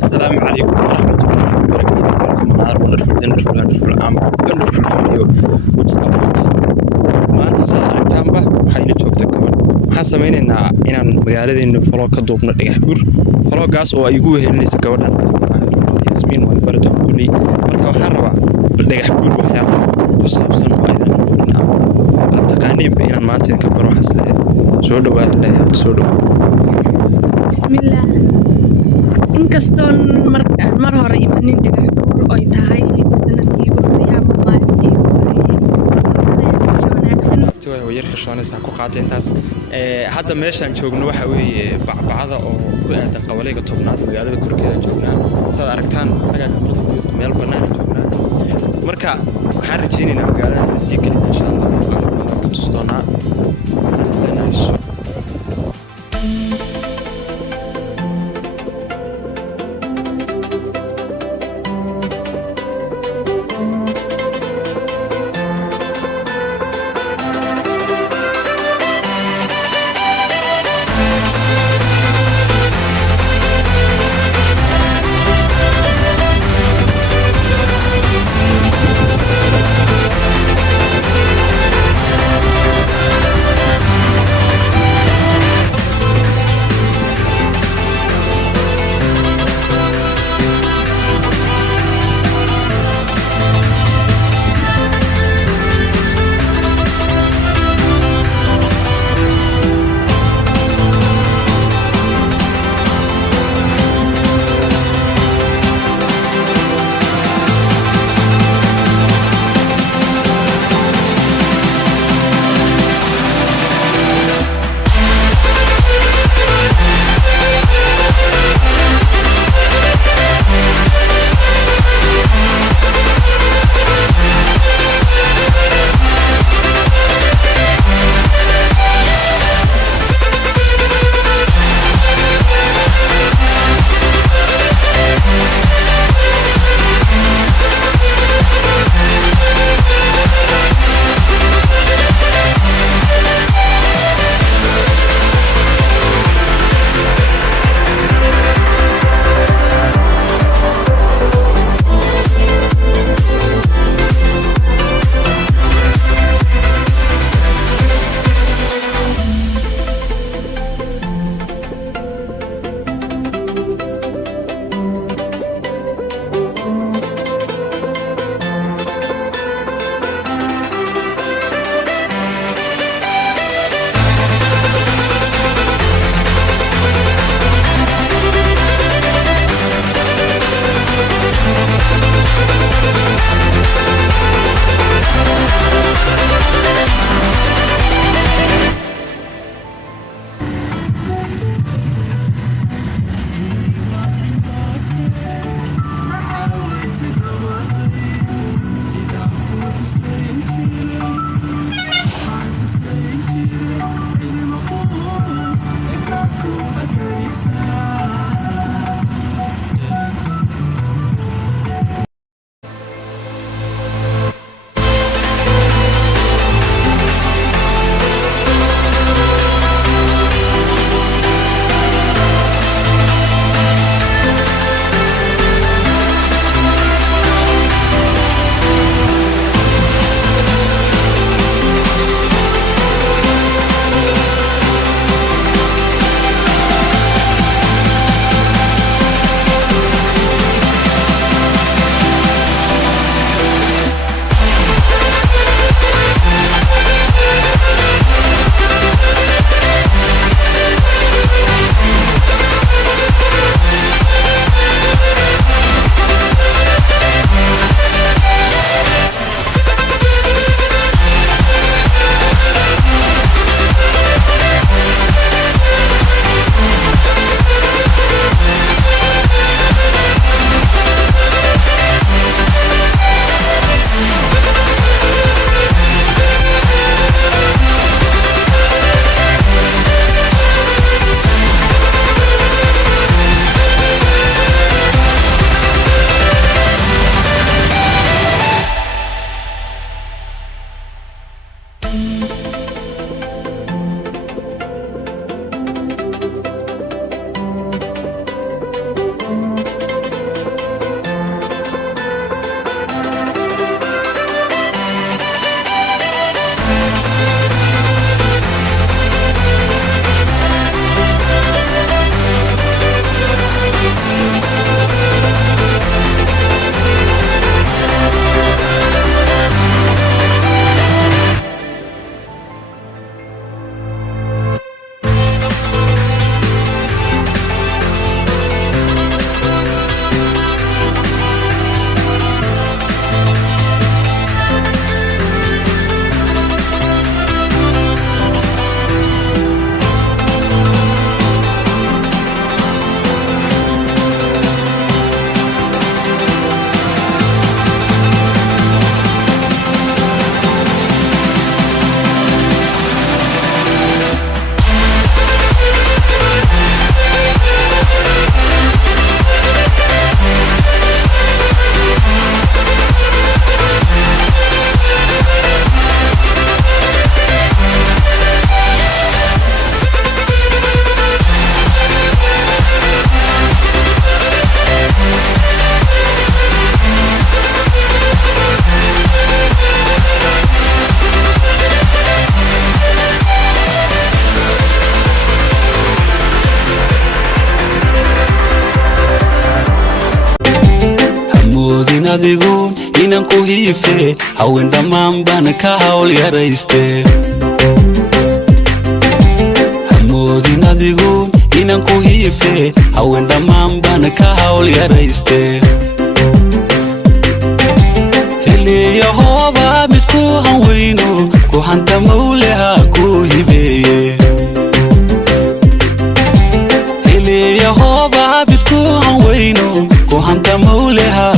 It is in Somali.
السلام عليكم ورحمة الله وبركاته. Welcome on our wonderful wonderful video. What's up? maanta saad aragtaanba waxayna joogta gabadh waxaan sameynaynaa inaan magaaladeena folo ka duubno dhagax buur fologaas oo ay ugu wehelinayso gabadhan Yasmin wal bardo kulli marka waxaan rabaa dhagax buur waxyaabo ku saabsan oo aydan taqaaniin inaan maanta ka baro xaslee soo dhawaad leeyahay soo dhawaad bismillah inkastoo mar hore imanin dhagax buur oo tahay sanadkii ugu horeeyay maalintii way yar xishoonaysa ku qaatay intaas hadda meeshaan joogno waxa weeye bacbacada oo ku aadan qabalayga tobnaad magaalada korkeeda joognaa saad aragtaan meel banaan joognaa marka waxaan rajaynaynaa magaalada si kale insha Allah ka tustoonaa adigu inaan ku hiife haween dhammaan baan ka hawl yarayste hamoodin adigu inaan ku hiife haween dhammaan baan ka hawl yarayste heliya hooba mid ku hanweyno ku hanta mawlaha ku hibeeye heliya hooba mid ku hanweyno ku hanta mawlaha